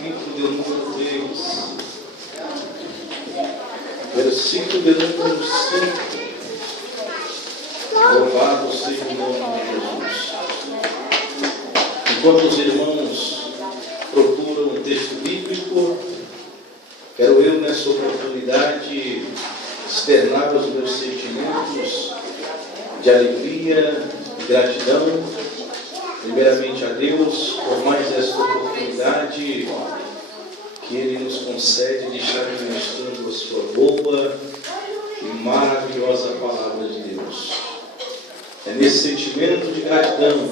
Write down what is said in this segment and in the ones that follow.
capítulo de número 3, versículo de número 5. Louvado seja o nome de Jesus. Enquanto os irmãos procuram um texto bíblico, quero eu, nessa oportunidade, externar os meus sentimentos de alegria e gratidão, primeiramente a Deus, por mais esta oportunidade que Ele nos concede de estar ministrando a sua boa e maravilhosa palavra de Deus. É nesse sentimento de gratidão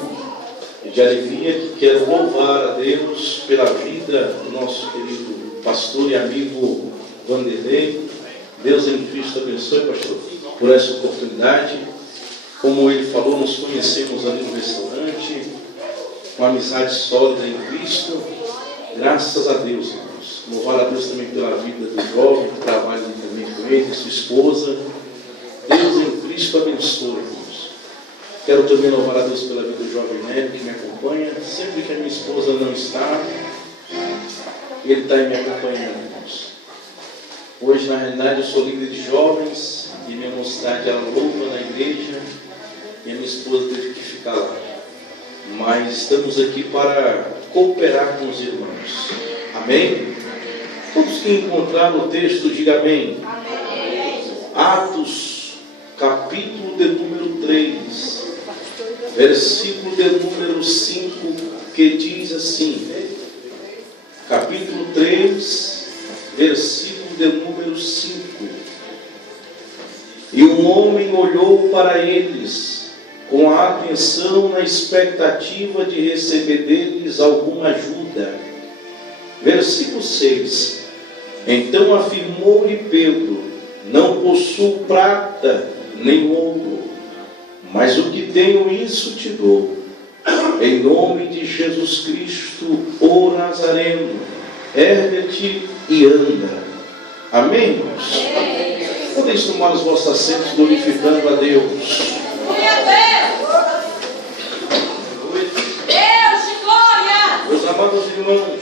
e de alegria que quero louvar a Deus pela vida do nosso querido pastor e amigo Vanderlei. Deus em Cristo abençoe, pastor, por essa oportunidade. Como ele falou, nos conhecemos ali no restaurante, com amizade sólida em Cristo. Graças a Deus, irmãos. Louvar a Deus também pela vida do jovem que trabalha também com ele, sua esposa. Deus em Cristo abençoe, irmãos. Quero também louvar a Deus pela vida do jovem Nélio que me acompanha. Sempre que a minha esposa não está, ele está me acompanhando, irmãos. Hoje, na realidade, eu sou líder de jovens e minha mocidade ela louva na igreja e a minha esposa teve que ficar lá. Mas estamos aqui para cooperar com os irmãos. Amém? Todos que encontraram o texto, diga amém. Amém. Atos, capítulo de número 3, versículo de número 5, que diz assim, capítulo 3, versículo de número 5. E um homem olhou para eles com a atenção na expectativa de receber deles alguma ajuda. Versículo 6. Então afirmou-lhe Pedro: não possuo prata nem ouro, mas o que tenho isso te dou. Em nome de Jesus Cristo, o Nazareno, ergue-te e anda. Amém, irmãos? Podeis tomar os vossos assentos glorificando a Deus. Meus amados irmãos,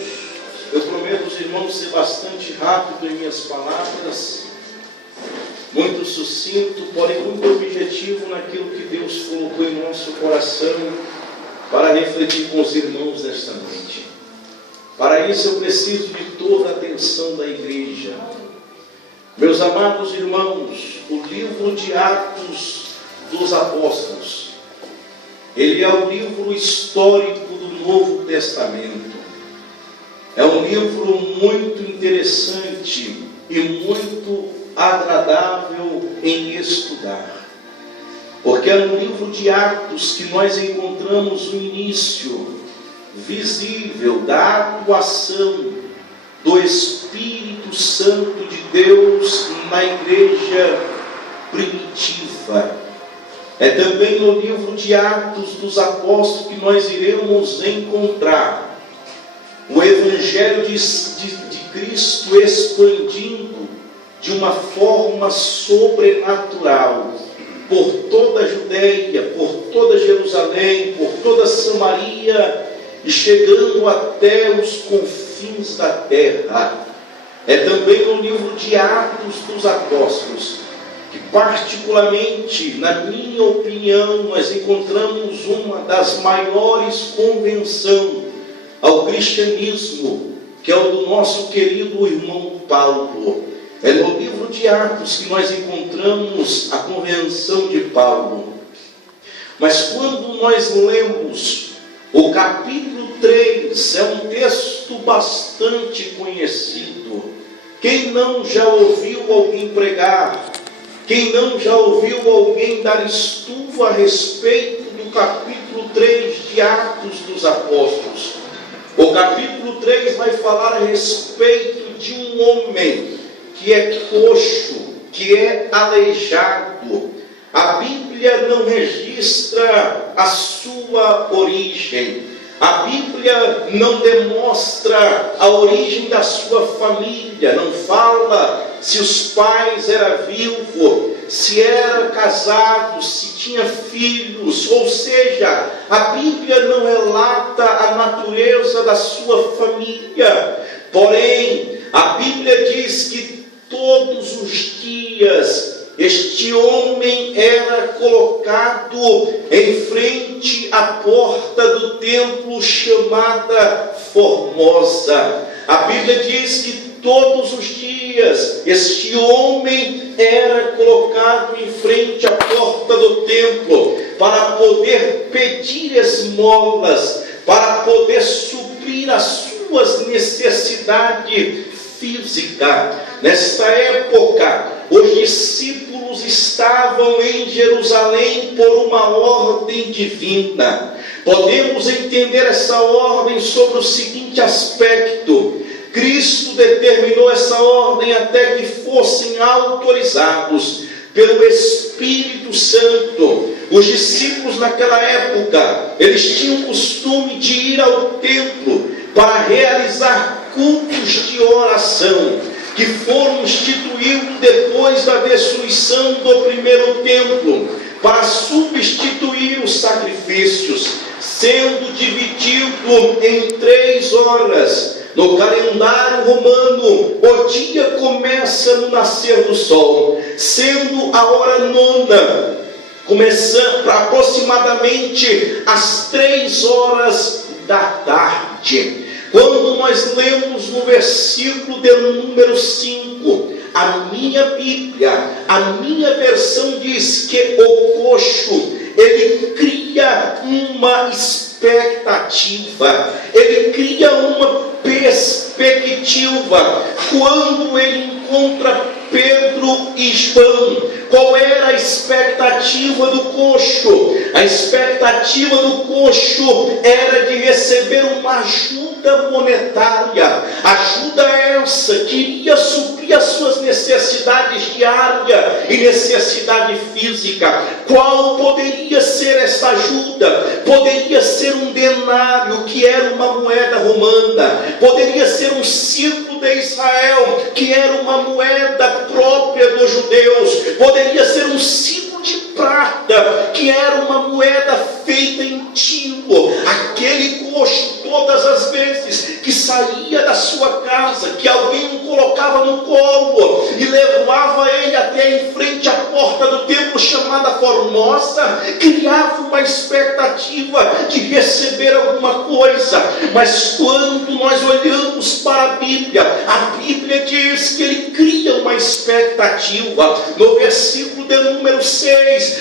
eu prometo aos irmãos ser bastante rápido em minhas palavras, muito sucinto, porém muito objetivo naquilo que Deus colocou em nosso coração para refletir com os irmãos nesta noite. Para isso eu preciso de toda a atenção da igreja. Meus amados irmãos, o livro de Atos dos Apóstolos, ele é o livro histórico do Novo Testamento. É um livro muito interessante e muito agradável em estudar. Porque é no livro de Atos que nós encontramos o início visível da atuação do Espírito Santo de Deus na igreja primitiva. É também no livro de Atos dos Apóstolos que nós iremos encontrar o Evangelho de Cristo expandindo de uma forma sobrenatural por toda a Judeia, por toda Jerusalém, por toda Samaria e chegando até os confins da terra. É também no livro de Atos dos Apóstolos que, particularmente, na minha opinião, nós encontramos uma das maiores convenções ao cristianismo, que é o do nosso querido irmão Paulo. É no livro de Atos que nós encontramos a convenção de Paulo. Mas quando nós lemos o capítulo 3, é um texto bastante conhecido. Quem não já ouviu alguém pregar? Quem não já ouviu alguém dar estudo a respeito do capítulo 3 de Atos dos Apóstolos? O capítulo 3 vai falar a respeito de um homem que é coxo, que é aleijado. A Bíblia não registra a sua origem. A Bíblia Bíblia não demonstra a origem da sua família, não fala se os pais eram vivos, se era casado, se tinha filhos, ou seja, a Bíblia não relata a natureza da sua família. Porém, a Bíblia diz que todos os dias este homem era colocado em frente à porta do templo chamada Formosa. A Bíblia diz que todos os dias este homem era colocado em frente à porta do templo para poder pedir esmolas, para poder suprir as suas necessidades físicas. Nesta época, os discípulos estavam em Jerusalém por uma ordem divina. Podemos entender essa ordem sobre o seguinte aspecto: Cristo determinou essa ordem até que fossem autorizados pelo Espírito Santo. Os discípulos naquela época, eles tinham o costume de ir ao templo para realizar cultos de oração, que foram instituídos depois da destruição do primeiro templo, para substituir os sacrifícios, sendo dividido em 3 horas. No calendário romano, o dia começa no nascer do sol, sendo a hora 9, começando aproximadamente às 3 horas da tarde. Quando nós lemos no versículo de número 5, a minha Bíblia, a minha versão diz que o coxo, ele cria uma expectativa, ele cria uma perspectiva. Quando ele encontra Pedro e João, qual era a expectativa do coxo? A expectativa do coxo era de receber uma ajuda monetária, ajuda essa que iria suprir as suas necessidades diárias e necessidade física. Qual poderia ser esta ajuda? Poderia ser um denário, que era uma moeda romana, poderia ser um ciclo de Israel, que era uma moeda própria dos judeus, poderia ser um ciclo de prata, que era uma moeda feita em Tiro. Aquele coxo, todas as vezes que saía da sua casa, que alguém o colocava no colo e levava ele até em frente à porta do templo chamada Formosa, criava uma expectativa de receber alguma coisa. Mas quando nós olhamos para a Bíblia diz que ele cria uma expectativa. No versículo de número 6,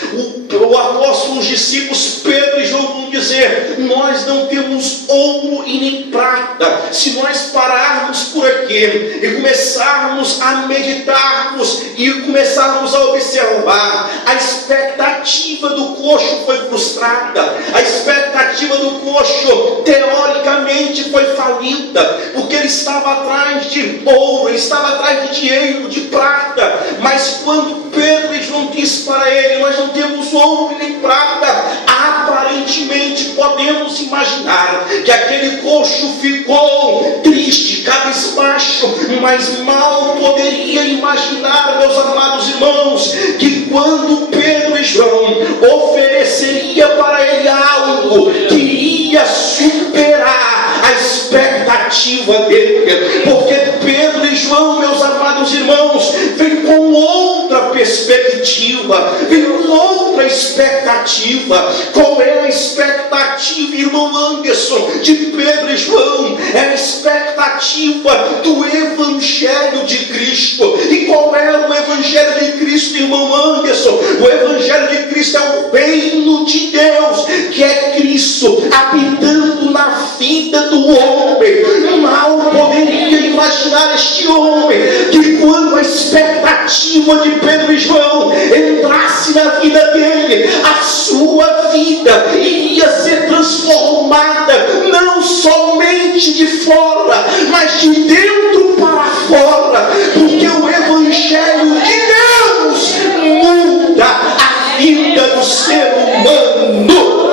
o apóstolo, os discípulos Pedro e João vão dizer: nós não temos ouro e nem prata. Se nós pararmos por aqui e começarmos a meditarmos e começarmos a observar, a expectativa do coxo foi frustrada, a expectativa do coxo teoricamente foi falida, porque ele estava atrás de ouro, ele estava atrás de dinheiro, de prata. Mas quando Pedro e João diz para ele: nós não temos ouro e nem prata, aparentemente podemos imaginar que aquele coxo ficou triste, cabisbaixo, mas mal poderia imaginar, meus amados irmãos, que quando Pedro e João ofereceria para ele algo que iria superar a expectativa dele, porque Pedro e João, meus amados irmãos, vem com outra perspectiva, vem com outra expectativa. Qual é a expectativa, irmão Anderson, de Pedro e João? É a expectativa do Evangelho de Cristo. E qual era o Evangelho de Cristo, irmão Anderson? O Evangelho de Cristo é o reino de Deus, que é Cristo habitando na vida do homem. Mal poderia imaginar este homem que, quando a expectativa de Pedro e João entrasse na vida dele, a sua vida iria ser transformada, não somente de fora, mas de dentro para fora, porque o Evangelho de Deus muda a vida do ser humano.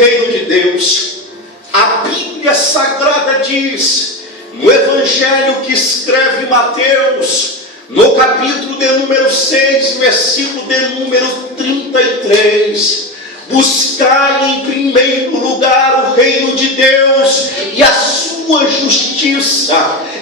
reino de Deus. A Bíblia Sagrada diz, no Evangelho que escreve Mateus, no capítulo de número 6, versículo de número 33, buscai em primeiro lugar o reino de Deus e a sua justiça,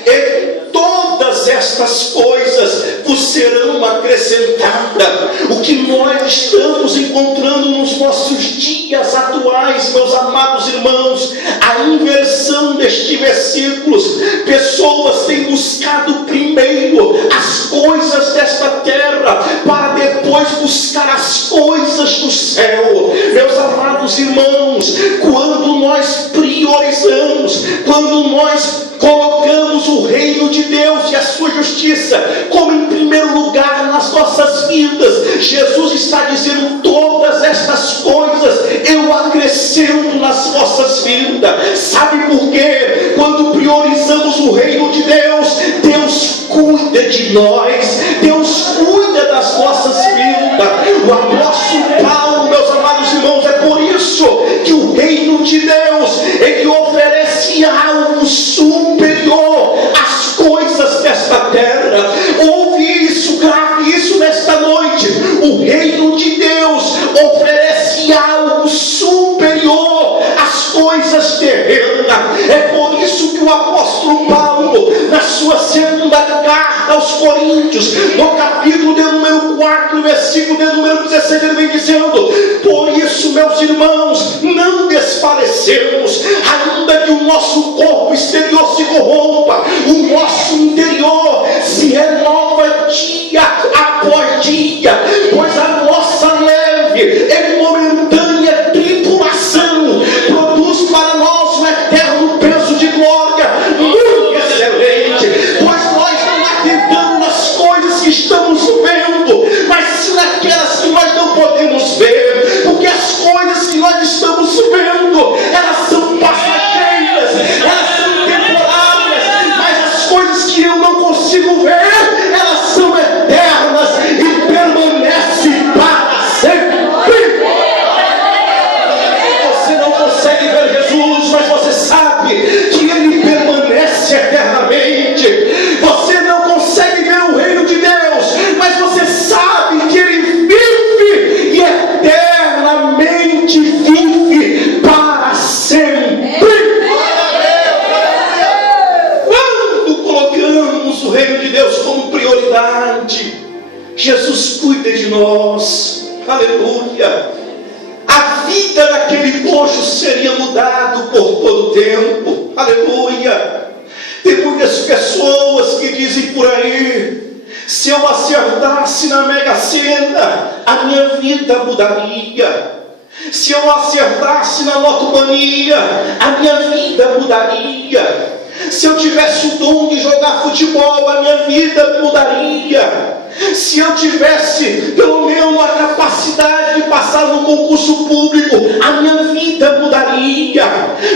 e todas estas coisas vos serão acrescentadas. O que nós estamos encontrando nos nossos dias atuais, meus amados irmãos, a inversão destes versículos. Pessoas têm buscado primeiro as coisas desta terra, para depois buscar as coisas do céu. Meus amados irmãos, quando nós priorizamos, quando nós colocamos o reino de Deus e a sua justiça como em primeiro lugar nas nossas vidas, Jesus está dizendo: todas estas coisas eu acrescento nas vossas vidas. Sabe por quê? Quando priorizamos o reino de Deus, Deus cuida de nós, Deus cuida das nossas vidas. O apóstolo Paulo, meus amados irmãos, é por isso que o reino de Deus, ele oferece algo superior às coisas desta terra. Ouve isso, grave isso nesta noite. O reino de Deus oferece algo superior às coisas terrenas. É por isso que o apóstolo Paulo, na sua segunda carta aos Coríntios, no capítulo de número 4, versículo de número 16, ele vem dizendo: por isso, meus irmãos, não desfalecemos, ainda que o nosso corpo exterior se corrompa, o nosso interior se renova dia após dia, pois a nossa leve e momentânea tribulação produz para nós um eterno peso de glória muito excelente, pois nós não atentamos nas coisas que estamos vendo, mas sim naquelas que nós não podemos ver, porque as coisas que nós estamos vendo, elas são passageiras, elas são temporárias, mas as coisas que eu não consigo ver, elas são eternas e permanecem para sempre. Você não consegue ver Jesus, mas você sabe que ele permanece eternamente. Você não consegue ver o reino de Deus, mas você sabe que ele vive e eternamente vive para sempre. Quando colocamos o reino de Deus como prioridade, Jesus cuida de nós. Aleluia. A vida daquele poço seria mudado por todo o tempo. Aleluia. Tem muitas pessoas que dizem por aí: se eu acertasse na Mega Sena, a minha vida mudaria. Se eu acertasse na lotomania, a minha vida mudaria. Se eu tivesse o dom de jogar futebol, a minha vida mudaria. Se eu tivesse pelo menos a capacidade de passar no concurso público, a minha vida mudaria.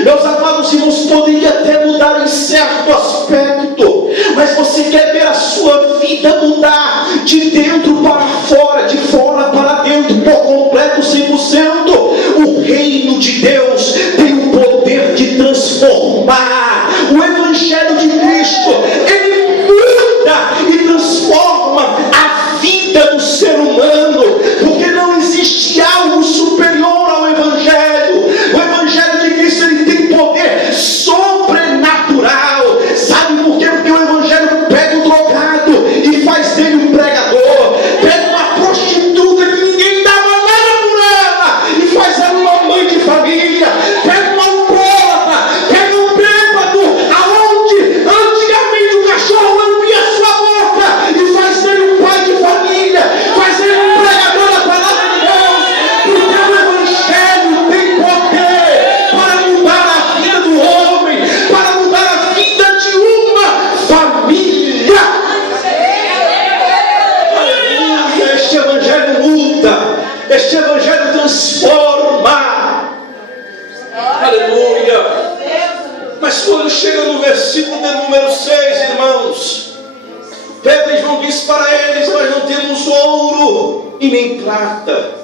Meus amados irmãos, poderia até mudar em certo aspecto, mas você quer ver a sua vida mudar de dentro para fora, de fora para dentro, por completo, 100%. O reino de Deus tem o poder de transformar. O Evangelho de Cristo, ele muda e transforma a vida do ser humano, porque não existe algo superior ao Evangelho. O Evangelho de Cristo, ele tem poder sobrenatural. Sabe por quê? Porque o Evangelho pega o drogado e faz dele um pregador, pega uma prostituta que ninguém dava nada por ela e faz ela uma mãe de família, pega uma alcoólatra, pega um bêbado aonde antigamente o cachorro lambia a sua boca e faz dele um pai de família, faz ele um pregador da palavra de Deus, porque o Evangelho tem poder para mudar a vida do homem, para mudar a vida de uma família. Aleluia! Este Evangelho muda, este Evangelho transforma. Aleluia! Mas quando chega no versículo de número 6, irmãos, Pedro e João diz para eles: nós não temos ouro e nem prata.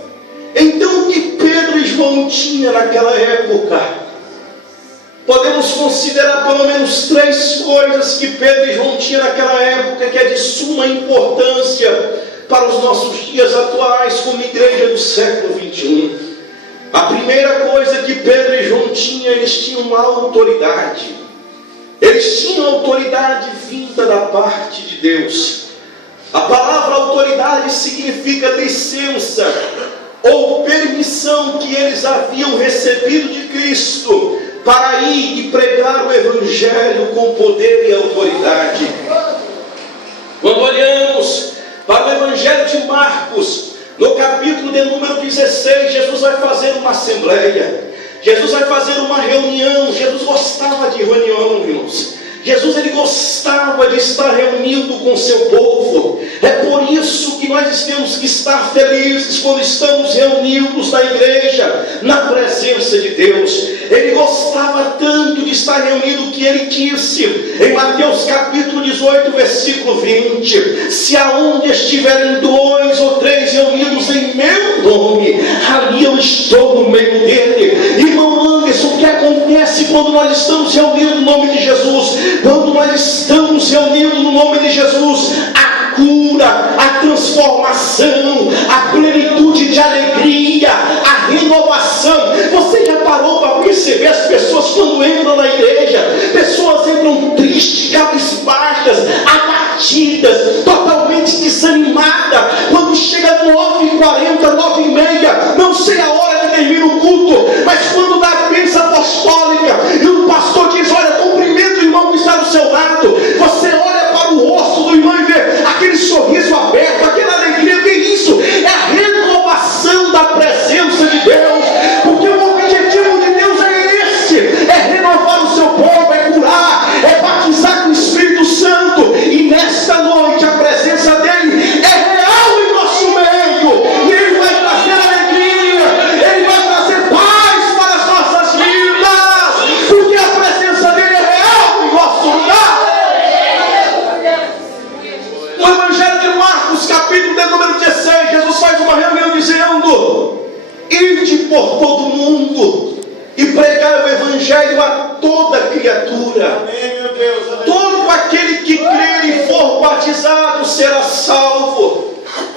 Então o que Pedro e João tinha naquela época, podemos considerar pelo menos 3 coisas que Pedro e João tinham naquela época, que é de suma importância para os nossos dias atuais, como igreja do século 21. A primeira coisa que Pedro e João tinham, eles tinham uma autoridade. Eles tinham autoridade vinda da parte de Deus. A palavra autoridade significa licença ou permissão que eles haviam recebido de Cristo para ir e pregar o Evangelho com poder e autoridade. Quando olhamos para o Evangelho de Marcos, no capítulo de número 16, Jesus vai fazer uma assembleia. Jesus vai fazer uma reunião. Jesus gostava de reunião, irmãos. Jesus, ele gostava de estar reunido com o seu povo. É por isso que nós temos que estar felizes quando estamos reunidos na igreja, na presença de Deus. Ele gostava tanto de estar reunido que ele disse em Mateus capítulo 18, versículo 20: se aonde estiverem 2 ou 3 reunidos em meu nome, ali eu estou no meio dele. Irmão Anderson, o que acontece quando nós estamos reunidos no nome de Jesus? Quando nós estamos reunidos no nome de Jesus, a cura, a transformação, a plenitude de alegria, a renovação. Você já parou para perceber as pessoas quando entram na igreja? Pessoas entram tristes, cabisbaixas, abatidas, totalmente desanimadas. Quando chega 9h40, 9h30, não sei a hora que termina o culto, mas quando dá a bênção apostólica e o pastor diz: olha, cumprimenta o irmão que está do seu lado, você olha para o rosto do irmão e vê aquele sorriso aberto, aquela alegria. Que isso? É a renovação da presença de Deus, porque o objetivo de Deus é esse: é renovar o seu povo, é curar, é batizar com o Espírito Santo. E nesta noite a presença dele é real em nosso meio, e ele vai trazer alegria, ele vai trazer paz para as nossas vidas, porque a presença dele é real em nosso lugar. No Evangelho de Marcos, capítulo de número 16, Jesus faz uma reunião dizendo: ide por todo mundo e pregai o Evangelho a toda criatura. Amém, meu Deus. Amém. Todo aquele que crer e for batizado será salvo,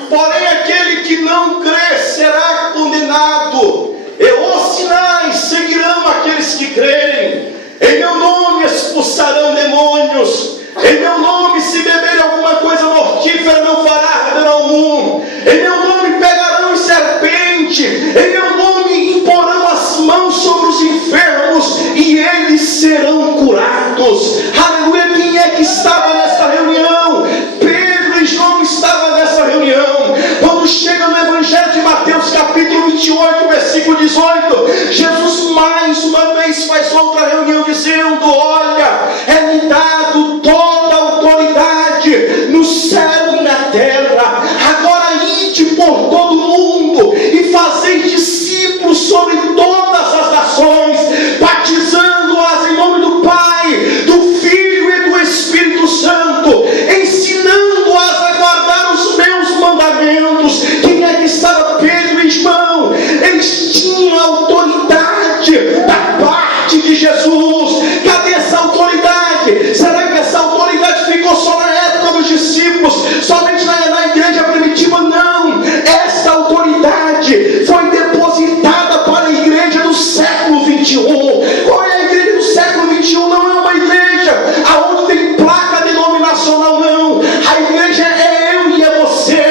porém aquele que não crer será condenado. E os sinais seguirão aqueles que crerem. Em meu nome expulsarão demônios. Em meu nome, se beberem alguma coisa mortífera, não fará arder algum. Em meu nome pegarão serpente. Em meu nome imporão as mãos sobre os enfermos e eles serão curados. Aleluia! Quem é que estava nessa reunião? Pedro e João estavam nessa reunião. Quando chega no Evangelho de Mateus capítulo 28, versículo 18, Jesus mais uma vez faz outra reunião dizendo: olha, é-me dado toda a autoridade no céu e na terra. Agora ide por todo mundo e fazei discípulos sobre todas as nações, batizando-as em nome do Pai, do Filho e do Espírito Santo, ensinando-as a guardar os meus mandamentos. Quem é que estava? Pedro e João. Eles tinham autoridade da parte de Jesus. Cadê essa autoridade? Será que essa autoridade ficou só na época dos discípulos, somente na igreja primitiva? Não. Essa autoridade foi depositada para a igreja do século 21. Qual é a igreja do século 21? Não é uma igreja aonde tem placa denominacional, não. A igreja é eu e é você.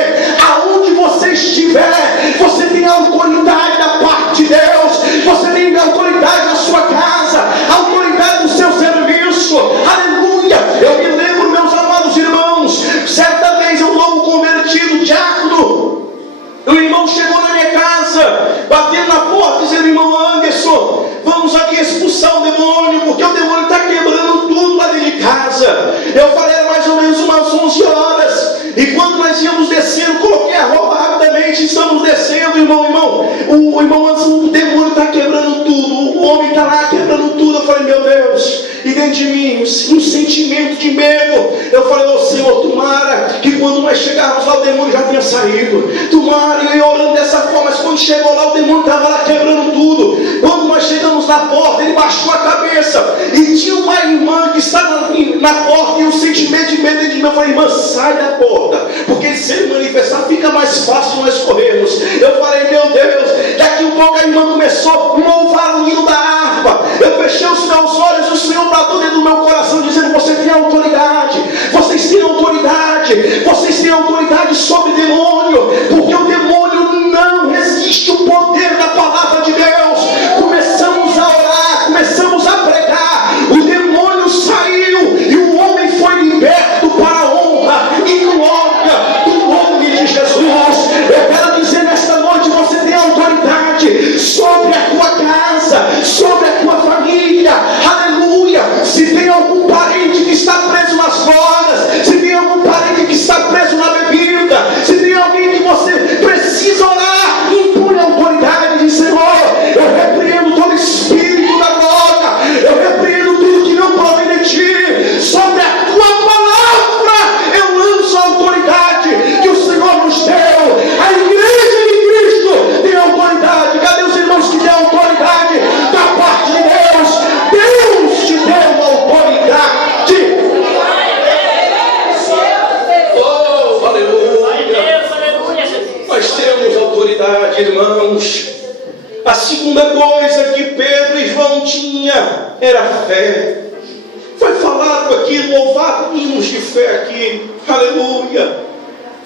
Aonde você estiver, você tem autoridade da parte de Deus. Você tem autoridade na sua casa, autoridade no seu serviço. Aleluia! Eu me lembro, meus amados irmãos, certa vez eu novo convertido, diácono, o irmão chegou na minha casa, batendo na porta, dizendo: irmão Anderson, vamos aqui expulsar o demônio, porque o demônio está quebrando tudo lá dentro de casa. Eu falei, era mais ou menos umas 11 horas, e quando nós íamos descendo, coloquei a roupa rapidamente, estamos descendo, o irmão Anderson, o demônio está quebrando tudo, o homem está lá quebrando tudo. Eu falei, meu Deus, e dentro de mim um sentimento de medo. Eu falei, ô Senhor, tomara que quando nós chegarmos lá o demônio já tenha saído. Tomara, e eu orando dessa forma, mas quando chegou lá o demônio estava lá quebrando tudo. na porta, e o sentimento de medo dentro de mim, eu falei: irmã, sai da porta, porque se ele manifestar fica mais fácil nós corrermos. Eu falei: meu Deus. Daqui a pouco a irmã começou a louvar o hino da harpa. Eu fechei os meus olhos, o Senhor bradou dentro do meu coração, dizendo: você tem autoridade, vocês têm autoridade, vocês têm autoridade sobre o demônio, porque o demônio não resiste o poder da palavra de Deus. Começamos a orar, começamos a pregar, o demônio saiu e o homem foi liberto para a honra e glória do nome de Jesus. Eu quero dizer nesta noite: você tem autoridade sobre a tua casa, sobre a tua família. Aleluia. Se tem algum parente que está preso nas drogas, se tem algum parente que está preso na bebida, se tem alguém que você precisa orar, impõe a autoridade de: Senhor, eu repreendo todo espírito da droga, eu repreendo tudo que não provém de ti. Sobre a tua palavra eu lanço a autoridade que o Senhor nos deu. A igreja de Cristo tem autoridade. Cadê os irmãos que têm autoridade da parte de Deus? Deus te deu autoridade. Oh, aleluia. Nós temos autoridade, irmãos. A segunda coisa que Pedro e João tinham era fé. Foi falado aqui, louvado hinos de fé aqui. Aleluia.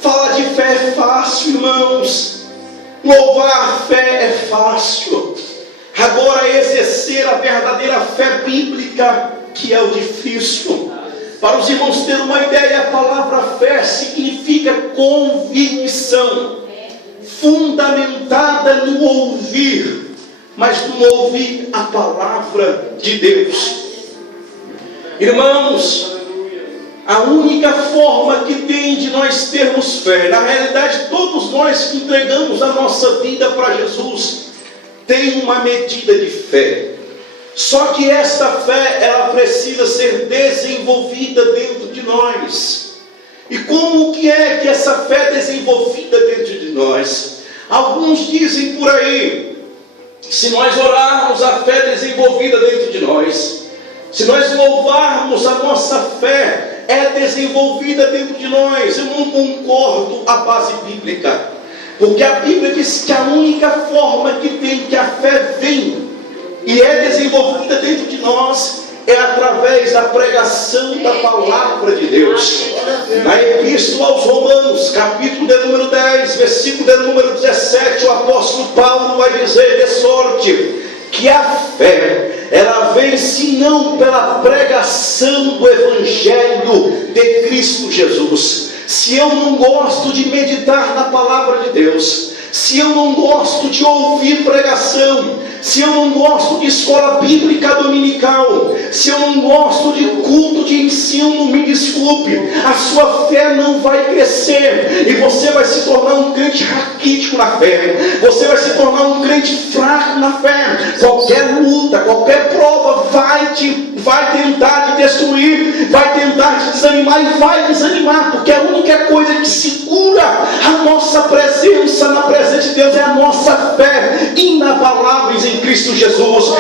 Falar de fé é fácil, irmãos. Louvar a fé é fácil. Agora, exercer a verdadeira fé bíblica, que é o difícil. Para os irmãos terem uma ideia, a palavra fé significa convicção, fundamentada no ouvir, mas no ouvir a palavra de Deus. Irmãos, a única forma que tem de nós termos fé, na realidade todos nós que entregamos a nossa vida para Jesus, tem uma medida de fé. Só que esta fé, ela precisa ser desenvolvida dentro de nós. E como que é que essa fé é desenvolvida dentro de nós? Alguns dizem por aí: se nós orarmos, a fé é desenvolvida dentro de nós. Se nós louvarmos, a nossa fé é desenvolvida dentro de nós. Eu não concordo a base bíblica, porque a Bíblia diz que a única forma que tem que a fé vem e é desenvolvida dentro de nós é através da pregação da palavra de Deus. Na Epístola aos Romanos, capítulo de número 10, versículo de número 17, o apóstolo Paulo vai dizer de sorte que a fé, ela vem senão pela pregação do Evangelho de Cristo Jesus. Se eu não gosto de meditar na palavra de Deus, se eu não gosto de ouvir pregação, se eu não gosto de escola bíblica dominical, se eu não gosto de culto de ensino, me desculpe, a sua fé não vai crescer, e você vai se tornar um crente raquítico na fé, você vai se tornar um crente fraco na fé. Qualquer luta, qualquer prova vai tentar te destruir, vai tentar te desanimar, e vai desanimar, porque a única coisa que segura a nossa presença na presença de Deus é a nossa fé inabaláveis em Cristo Jesus.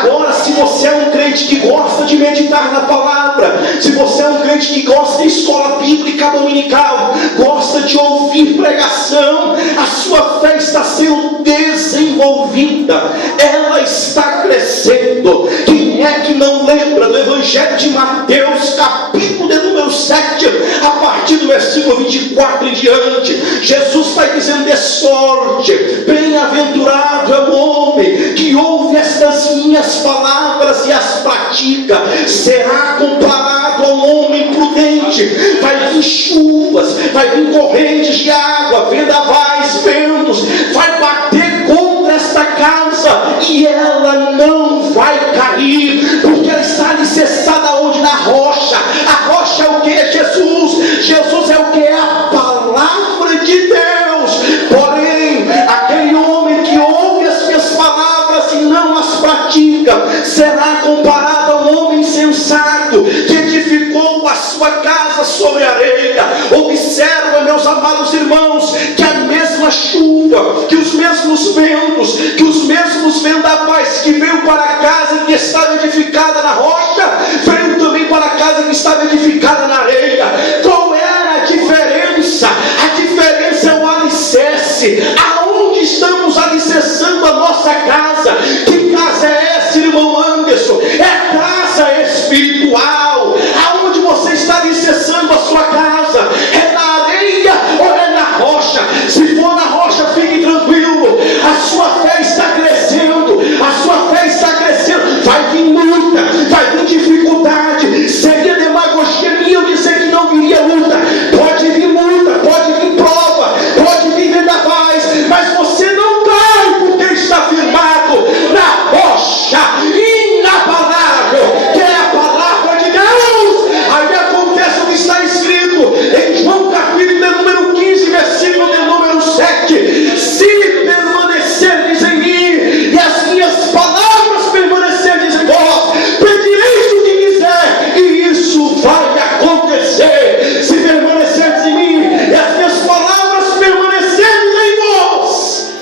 Agora, se você é um crente que gosta de meditar na palavra, se você é um crente que gosta de escola bíblica dominical, gosta de ouvir pregação, a sua fé está sendo desenvolvida, ela está crescendo. Quem é que não lembra do Evangelho de Mateus, capítulo de número 7, a partir do versículo 24 em diante? Jesus vai dizendo de sorte, bem-aventurado é o homem que ouve estas minhas palavras e as pratica. Será comparado ao homem prudente. Vai vir chuvas, vai vir correntes de água, vendavais, ventos, vai bater contra esta casa e ela não vai cair, porque ela está alicerçada onde? Na rocha. A rocha é o que? Jesus. Jesus é o que? É a palavra de Deus. Porém, aquele homem que ouve as minhas palavras e não as pratica, será comparado ao homem sensato que edificou a sua casa sobre a areia. Observa, meus amados irmãos, que a mesma chuva, que os mesmos ventos, que os mesmos vendavais que veio para a casa que estava edificada na rocha, veio também para a casa que estava edificada na areia. Qual era a diferença? A diferença é o alicerce. Aonde estamos alicerçando a nossa casa? Que casa é essa, irmão Anderson? É casa espiritual. Aonde você está alicerçando a sua casa? É na areia ou é na rocha? Se for na rocha, fique tranquilo, a sua fé está crescendo, a sua fé está crescendo. Vai vir luta, vai vir dificuldade. Seria demagogia minha eu dizer que não viria luta. Pode vir luta, pode vir prova, pode vir vendavais, mas você não cai, porque está firmado na rocha inabalável, que é a palavra de Deus. Aí acontece o que está escrito em João capítulo de número 15, versículo de número 7. Se permanecerdes em mim e as minhas palavras permanecerdes em vós, pedireis o que quiser e isso vai acontecer. Se permanecerdes em mim e as minhas palavras permanecerdes em vós,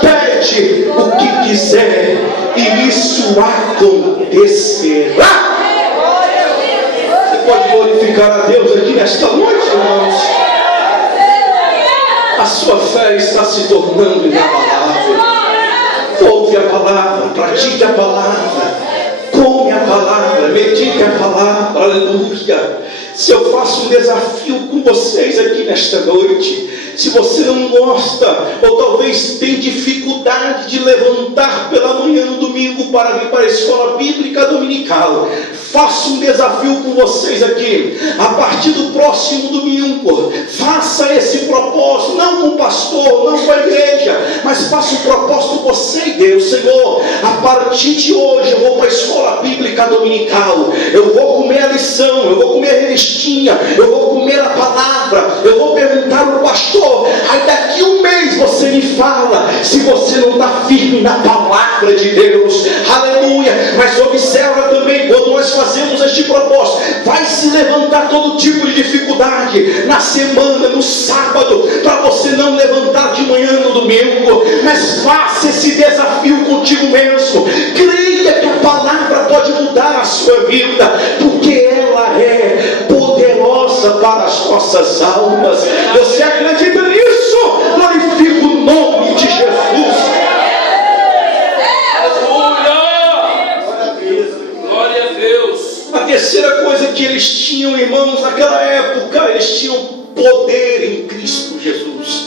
pede o que quiser e isso acontecerá. Você pode glorificar a Deus aqui nesta noite, irmãos? A sua fé está se tornando inabalável. Ouve a palavra, pratique a palavra, come a palavra, medite a palavra, aleluia. Se eu faço um desafio com vocês aqui nesta noite, se você não gosta, ou talvez tem dificuldade de levantar pela manhã no domingo para vir para a escola bíblica dominical, faço um desafio com vocês aqui. A partir do próximo domingo, faça esse propósito, não com o pastor, não com a igreja, mas faça o propósito você e Deus. Senhor, a partir de hoje eu vou para a escola bíblica dominical, eu vou comer a lição, eu vou comer a revistinha, eu vou comer a palavra, eu vou perguntar ao pastor. Aí daqui um mês você me fala se você não está firme na palavra de Deus, aleluia. Mas observa também, quando nós fazemos este propósito, vai se levantar todo tipo de dificuldade na semana, no sábado, para você não levantar de manhã no domingo, mas faça esse desafio contigo mesmo. Creia que a palavra pode mudar a sua vida, porque ela é poderosa para as nossas almas. Você acredita nisso? Glorifica o nome de Jesus. Glória a Deus. A terceira coisa que eles tinham, irmãos, naquela época, eles tinham poder em Cristo Jesus.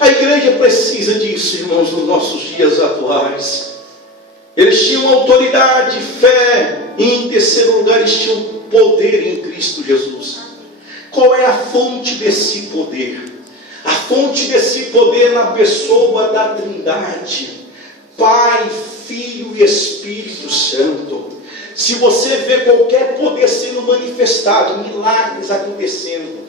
A igreja precisa disso, irmãos, nos nossos dias atuais. Eles tinham autoridade, fé, e em terceiro lugar, eles tinham poder em Cristo Jesus. Qual é a fonte desse poder? A fonte desse poder na pessoa da Trindade, Pai, Filho e Espírito Santo. Se você vê qualquer poder sendo manifestado, milagres acontecendo,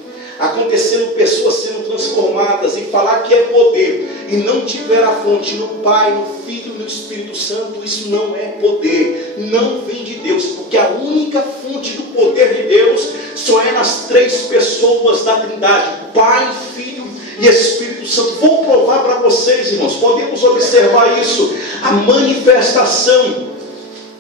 pessoas sendo transformadas, e falar que é poder e não tiver a fonte no Pai, no Filho e no Espírito Santo, isso não é poder, não vem de Deus, porque a única fonte do poder de Deus só é nas três pessoas da Trindade, Pai, Filho e Espírito Santo. Vou provar para vocês, irmãos, podemos observar isso, a manifestação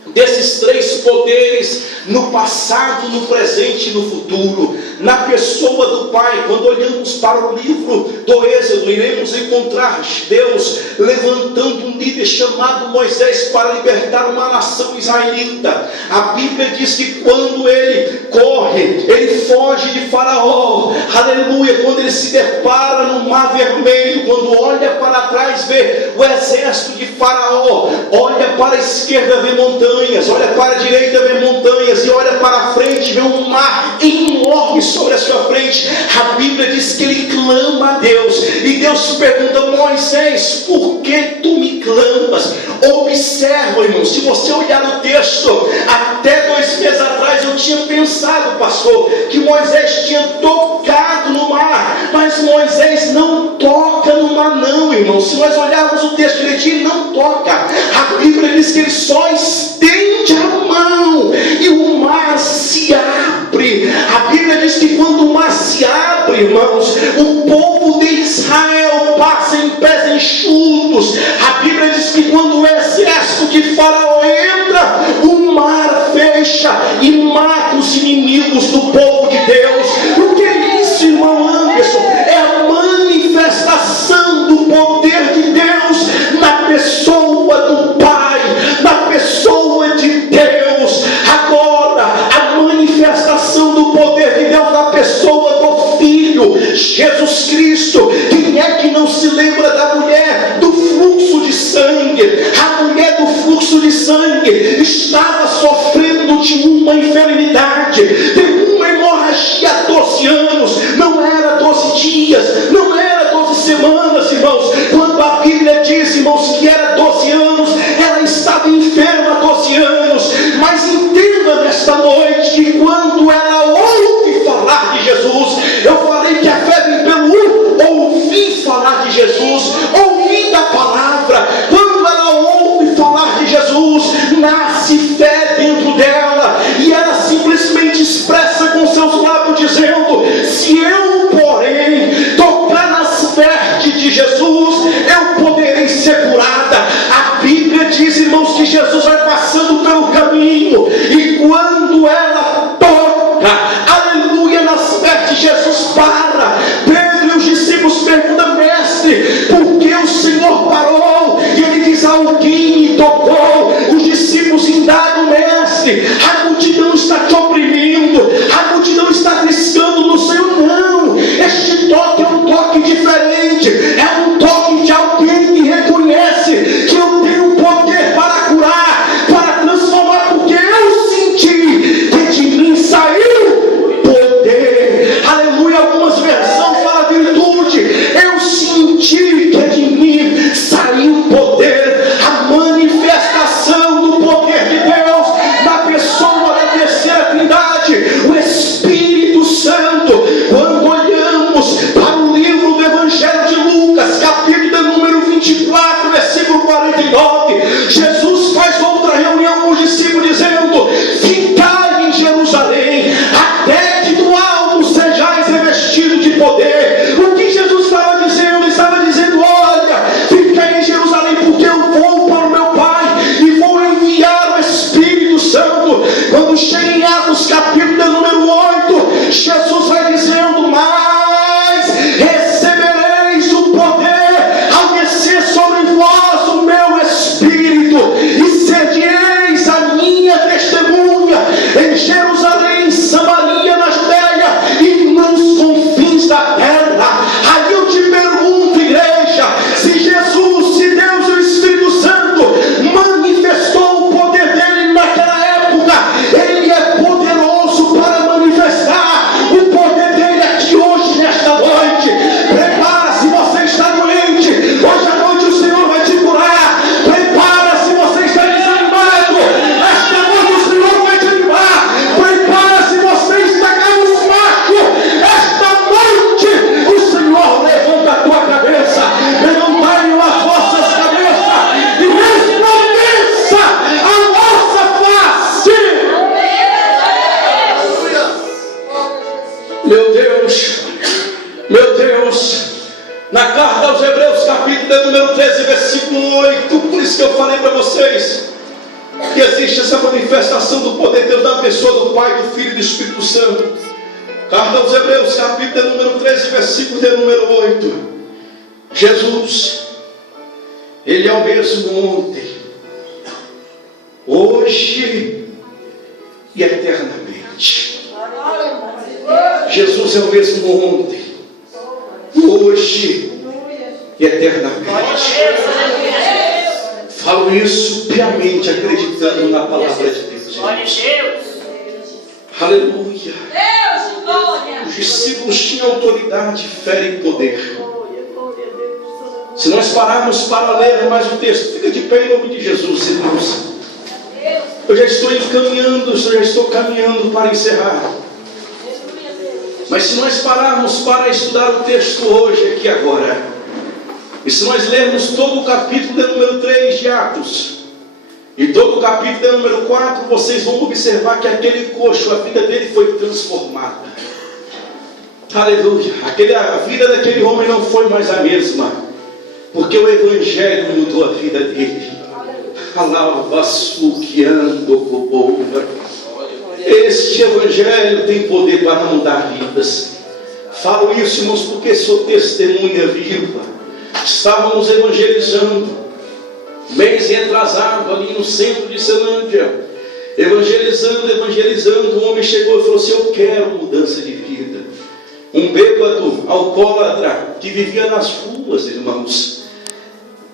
desses três poderes no passado, no presente e no futuro, na pessoa do Pai. Quando olhamos para o livro do Êxodo, iremos encontrar Deus levantando um líder chamado Moisés para libertar uma nação israelita. A Bíblia diz que quando ele corre, ele foge de Faraó, aleluia. Quando ele se depara no Mar Vermelho, quando olha para trás, vê o exército de Faraó, olha para a esquerda, vê montanhas, olha para a direita, vê montanhas, e olha para a frente, vê um mar enorme sobre a sua frente. A Bíblia diz que ele clama a Deus, e Deus pergunta: Moisés, por que tu me clamas? Observa, irmão, se você olhar o texto, até 2 meses atrás eu tinha pensado, pastor, que Moisés tinha tocado no mar, mas Moisés não toca no mar não, irmão. Se nós olharmos o texto direitinho, ele não toca. A Bíblia diz que ele só estende a mão e o mar se abre. A Bíblia diz que quando o mar se abre, irmãos, o povo de Israel passa em pés enxutos. A Bíblia diz que quando o exército de Faraó entra, o mar fecha e mar sangue, estava sofrendo de uma enfermidade, de uma hemorragia há 12 anos. Não era 12 dias, não era 12 semanas, irmãos. Quando a Bíblia diz, irmãos, que era 12 anos, ela estava enferma há 12 anos. Mas entenda nesta noite que quando ela ouve falar de Jesus, eu falei que a fé vem pelo ouvir falar de Jesus, ouvir da palavra. Quando ela ouve falar de Jesus, nasce fé dentro dela, e ela simplesmente expressa com seus lábios dizendo: se eu, porém, tocar nas vestes de Jesus, eu poderei ser curada. A Bíblia diz, irmãos, que Jesus vai passando pelo caminho, e quando ela toca, aleluia, nas vestes de Jesus, para. Pedro e os discípulos perguntam: mestre, por que o Senhor parou? E ele diz: alguém me tocou. Os discípulos indagam: mestre, a multidão está te oprimindo, a multidão está triscando no Senhor. Não, este toque é um toque diferente, é um toque de alguém que reconhece que eu tenho poder para curar, para transformar, porque eu senti que de mim saiu poder. Aleluia. Algumas versões falam virtude. Eu senti que de mim saiu poder. A manifestação do poder de Deus na pessoa da terceira trindade, o Espírito Santo. Quando olhamos para o livro do Evangelho de Lucas, capítulo número 24, versículo 49, Jesus faz outra reunião com os discípulos dizendo: ficai em Jerusalém até que do alto sejais revestidos de poder. O que Jesus estava dizendo? Ele estava dizendo: olha, ficai em Jerusalém, porque eu vou para o meu Pai e vou enviar o Espírito Santo. Quando chega em Atos capítulo número 8, Jesus vai dizendo: mas recebereis o poder ao descer sobre vós o meu Espírito, e sereis a minha testemunha em Jerusalém, Samaria, na Judéia e nos confins da terra. Aí eu te pergunto, igreja, se Jesus, se Deus e o Espírito Santo manifestou o poder dele naquela época, ele é poderoso para manifestar o poder dele aqui hoje, nesta noite. Prepara-se, você está doente, hoje à noite o Senhor vai te curar. Prepara-se, você está desanimado, esta noite o Senhor vai te animar. Prepara-se, você está cabisbaixo, esta noite o Senhor levanta a tua cabeça. Levantai as vossas cabeças e resplandeça a vossa face. Meu Deus, na carta aos Hebreus, capítulo número 13, versículo 8, por isso que eu falei para vocês que existe essa manifestação do poder de Deus na pessoa do Pai, do Filho e do Espírito Santo. Carta aos Hebreus, capítulo número 13, versículo de número 8. Jesus, Ele é o mesmo ontem, hoje e eternamente. Jesus é o mesmo ontem, hoje e eternamente. Falo isso piamente, acreditando na palavra de Deus. Aleluia. Os discípulos tinham autoridade, fé e poder. Se nós pararmos para ler mais o texto, fica de pé em nome de Jesus, irmãos. Eu já estou caminhando para encerrar. Mas se nós pararmos para estudar o texto hoje, aqui agora, e se nós lermos todo o capítulo de número 3 de Atos, e todo o capítulo de número 4, vocês vão observar que aquele coxo, a vida dele foi transformada. Aleluia. A vida daquele homem não foi mais a mesma, porque o Evangelho mudou a vida dele. Este Evangelho tem poder para mudar vidas. Falo isso, irmãos, porque sou testemunha viva. Estávamos evangelizando, mês retrasado, ali no centro de Ceilândia, evangelizando. Um homem chegou e falou assim: eu quero mudança de vida. Um bêbado, alcoólatra, que vivia nas ruas, irmãos.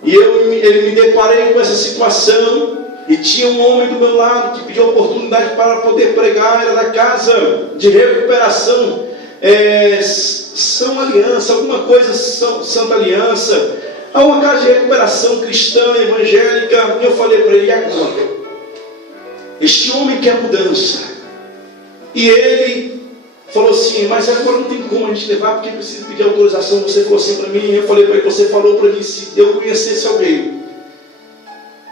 E ele me deparei com essa situação. E tinha um homem do meu lado que pediu oportunidade para poder pregar. Era da casa de recuperação, São Aliança, alguma coisa, Santa Aliança. Há uma casa de recuperação cristã, evangélica. E eu falei para ele: e agora? Este homem quer mudança. E ele falou assim: mas agora não tem como a gente levar, porque precisa pedir autorização. Você falou assim para mim. Eu falei para ele: você falou para mim, se eu conhecesse alguém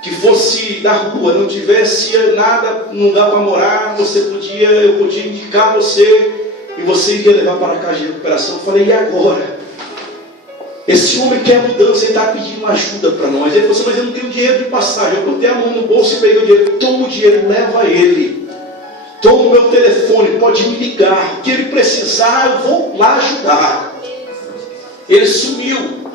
que fosse da rua, não tivesse nada, não dá para morar, eu podia indicar você, e você iria levar para a casa de recuperação. Eu falei: e agora? Esse homem quer mudança, ele está pedindo ajuda para nós. Ele falou assim: mas eu não tenho dinheiro de passagem. Eu botei a mão no bolso e peguei o dinheiro. Toma o dinheiro, leva ele. Toma o meu telefone, pode me ligar. O que ele precisar, eu vou lá ajudar. Ele sumiu.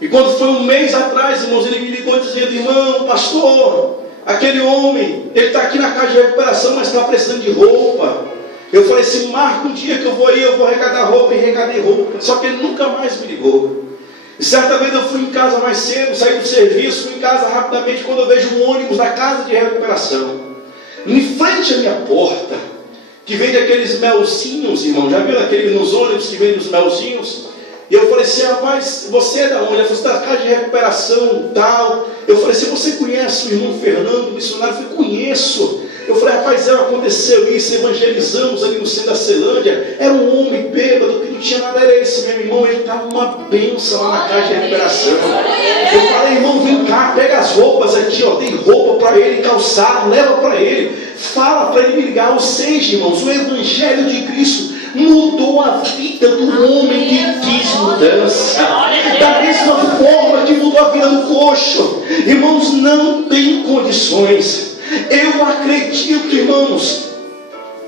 E quando foi um mês atrás, irmãos, ele me ligou dizendo: irmão, pastor, aquele homem, ele está aqui na casa de recuperação, mas está precisando de roupa. Eu falei assim: marca um dia que eu vou aí, eu vou arrecadar roupa, e arrecadei roupa. Só que ele nunca mais me ligou. E certa vez eu fui em casa mais cedo, saí do serviço, fui em casa rapidamente, quando eu vejo um ônibus da casa de recuperação, em frente à minha porta, que vende aqueles melzinhos, irmão. Já viu aquele nos ônibus que vende os melzinhos? E eu falei assim: rapaz, você é da onde? Ele falou: você está na casa de recuperação e tal. Eu falei assim: você conhece o irmão Fernando, missionário? Eu falei: conheço. Eu falei: rapaz, aconteceu isso, evangelizamos ali no centro da Celândia. Era um homem bêbado que não tinha nada, era esse meu irmão. Ele estava uma bênção lá na casa de recuperação. Eu falei: irmão, vem cá, pega as roupas aqui, ó, tem roupa para ele, calçado, leva para ele, fala para ele me ligar. Ou seja, irmãos, o Evangelho de Cristo mudou a vida do homem que quis mudança. Da mesma forma que mudou a vida do coxo. Irmãos, não tem condições. Eu acredito, irmãos,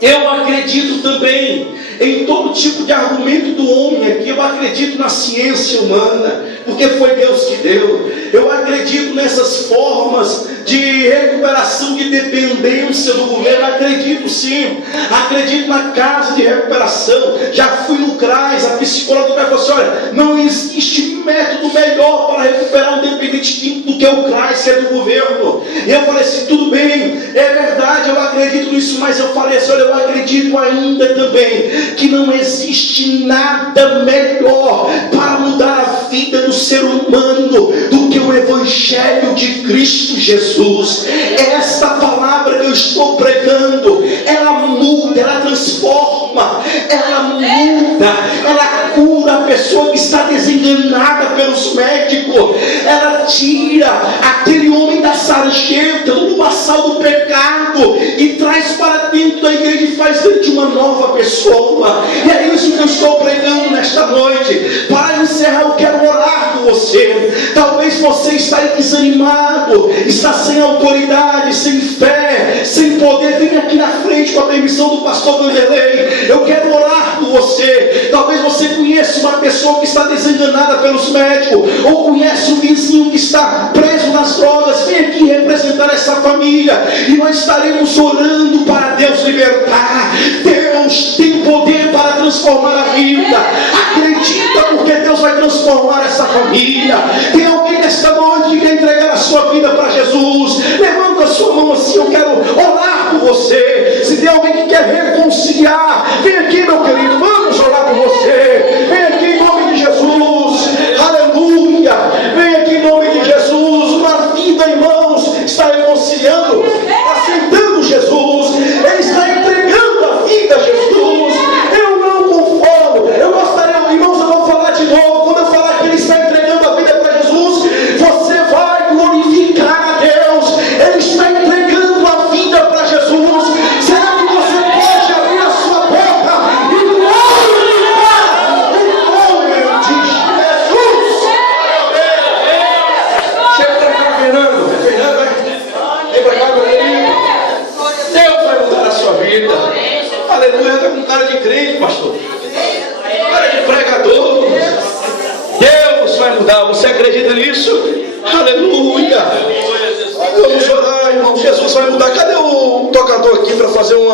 eu acredito também em todo tipo de argumento do homem aqui. Eu acredito na ciência humana, porque foi Deus que deu. Eu acredito nessas formas de recuperação de dependência do governo. Acredito sim. Acredito na casa de recuperação. Já fui no CRAS, a psicóloga vai falar assim: olha, não existe método melhor para recuperar um dependente químico do que o CRAS, que é do governo. E eu falei assim: tudo bem, é verdade, eu acredito nisso, mas eu falei assim: olha, eu acredito ainda também que não existe nada melhor para mudar a vida do ser humano do que o Evangelho de Cristo Jesus. Essa palavra que eu estou pregando, ela muda, ela transforma, ela muda, ela cura a pessoa que está desenganada pelos médicos. Ela tira aquele homem da sarjeta, do baçal do pecado, e traz para dentro da igreja e faz dele de uma nova pessoa. E é isso que eu estou pregando nesta noite. Para encerrar, eu quero orar por você. Talvez você está aí desanimado, está sem autoridade, sem fé, sem poder. Vem aqui na frente com a permissão do pastor Vanderlei. Eu quero orar por você. Talvez você conheça uma pessoa que está desenganada pelos médicos, ou conhece um vizinho que está preso nas drogas. Vem aqui representar essa família, e nós estaremos orando para Deus libertar. Deus tem poder para transformar a vida. Acredita, porque Deus vai transformar essa família. Tem alguém nesta noite que quer entregar a sua vida para Jesus? Levanta a sua mão assim: eu quero orar por você. Se tem alguém que quer reconciliar, vem aqui, meu querido, vamos orar por você. Vem aqui em nome de Jesus. Aleluia. Vem aqui em nome de Jesus. Uma vida, irmãos, está reconciliando, aceitando Jesus. Ele está entregando a vida a Jesus. Eu não conformo. Eu gostaria, irmãos, eu vou falar de novo. Quando eu falar que ele está entregando a vida para Jesus, você vai glorificar a Deus. Ele está entregando a vida para Jesus. Será que você pode abrir a sua boca e glorificar em nome de Jesus? Chega para cá, Fernando. Vem para cá, meu querido. Deus vai mudar a sua vida. Aleluia. Está com cara de crente, pastor. Cara de pregador. Deus vai mudar. Você acredita nisso? Aleluia. Vamos orar, irmão. Jesus vai mudar. Cadê o tocador aqui para fazer um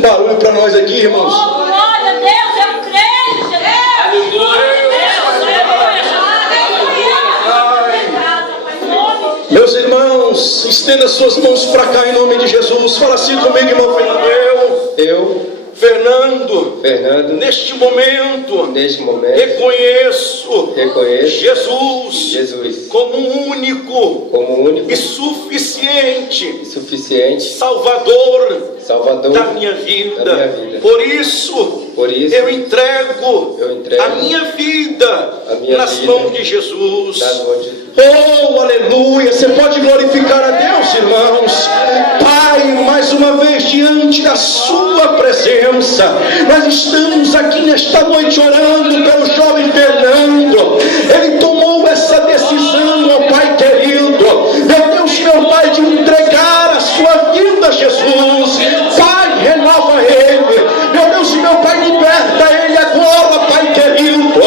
barulho para nós aqui, irmãos? Oh, glória a Deus, eu creio, Jesus. Meus irmãos, mãos, estenda suas mãos para cá em nome de Jesus. Fala assim comigo, irmão Fernando. Fernando, neste momento, reconheço Jesus como único e suficiente Salvador da minha vida. Por isso eu entrego a minha vida nas mãos de Jesus. Oh, aleluia! Você pode glorificar a Deus, irmãos. Pai, mais uma vez diante da sua presença, nós estamos aqui nesta noite orando pelo jovem Fernando. Ele tomou essa decisão, meu Pai querido, meu Deus, meu Pai, de entregar a sua vida a Jesus. Pai, renova ele, meu Deus, meu Pai, liberta ele agora, Pai querido.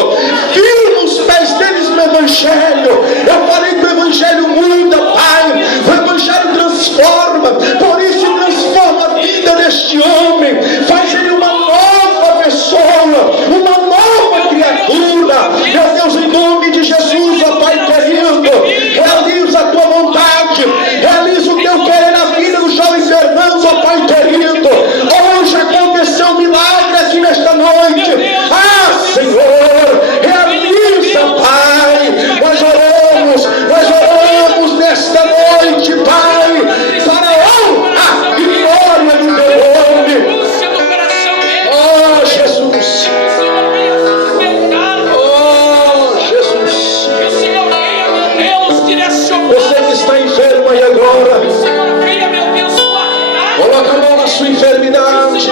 Firma os pés deles no Evangelho. Eu falei que o Evangelho muda, Pai, o Evangelho transforma. Por isso transforma a vida deste homem, faz ele uma nova pessoa, uma nova criatura. Meu Deus, em nome de Jesus, ó Pai querido, realiza a tua vontade, realiza o teu querer na vida do jovem Fernando, ó Pai querido. Hoje aconteceu um milagre aqui nesta noite. Ah, Senhor, realiza, Pai. Nós oramos nesta noite, Pai, para a honra e glória do teu nome. Oh, Jesus. Oh, Jesus. Você que está enfermo aí agora, coloca a mão na sua enfermidade.